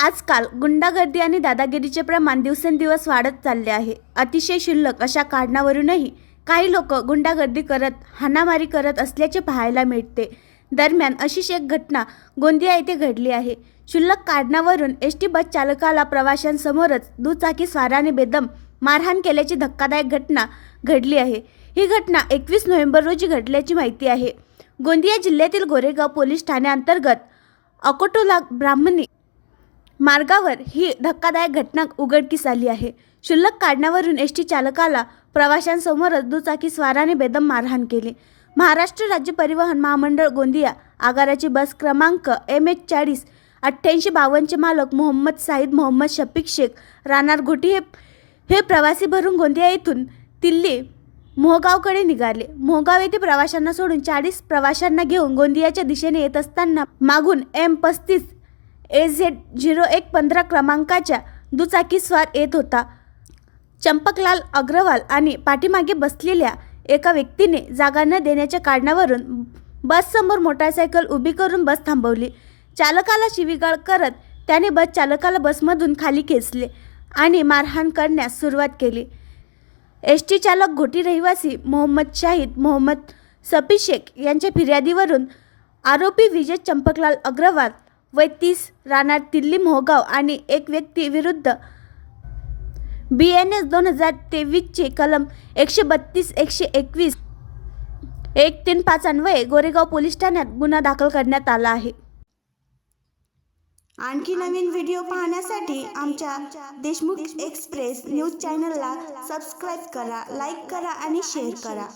आजकाल गुंडागर्दी आणि दादागिरीचे प्रमाण दिवसेंदिवस वाढत चालले आहे. अतिशय क्षुल्लक अशा कारणावरूनही काही लोक गुंडागर्दी करत हाणामारी करत असल्याचे पाहायला मिळते. दरम्यान अशीच एक घटना गोंदिया येथे घडली आहे. क्षुल्लक कारणावरून एसटी बस चालकाला प्रवाशांसमोरच दुचाकी स्वाराने बेदम मारहाण केल्याची धक्कादायक घटना घडली आहे. ही घटना 21 नोव्हेंबर रोजी घडल्याची माहिती आहे. गोंदिया जिल्ह्यातील गोरेगाव पोलीस ठाण्याअंतर्गत अकोटोला ब्राह्मणी मार्गावर ही धक्कादायक घटना उघडकीस आली आहे. क्षुल्लक कारणावरून एसटी चालकाला प्रवाशांसमोरच दुचाकी स्वाराने बेदम मारहाण केली. महाराष्ट्र राज्य परिवहन महामंडळ गोंदिया आगाराची बस क्रमांक MH 408852 चे मालक मोहम्मद साईद मोहम्मद शफीक शेख राहणार घोटी हे प्रवासी भरून गोंदिया येथून दिल्ली मोहगावकडे निघाले. मोहगाव येथे प्रवाशांना सोडून 40 प्रवाशांना घेऊन गोंदियाच्या दिशेने येत असताना मागून M35 AZ 0115 क्रमांकाच्या दुचाकीस्वार येत होता. चंपकलाल अग्रवाल आणि पाठीमागे बसलेल्या एका व्यक्तीने जागा न देण्याच्या कारणावरून बससमोर मोटारसायकल उभी करून बस थांबवली. चालकाला शिवीगाळ करत त्याने बस चालकाला बसमधून खाली खेचले आणि मारहाण करण्यास सुरुवात केली. एसटी चालक घोटी रहिवासी मोहम्मद शाहिद मोहम्मद शफीक शेख यांच्या फिर्यादीवरून आरोपी विजय चंपकलाल अग्रवाल वय 30 राहणार दिल्ली मोहगाव आणि एक व्यक्ती विरुद्ध BNS 2023 चे कलम 132 121 135 अन्वये गोरेगाव पोलीस ठाण्यात गुन्हा दाखल करण्यात आला आहे. आणखी नवीन व्हिडिओ पाहण्यासाठी आमच्या देशमुख एक्सप्रेस न्यूज चॅनलला सबस्क्राईब करा, लाईक करा आणि शेअर करा.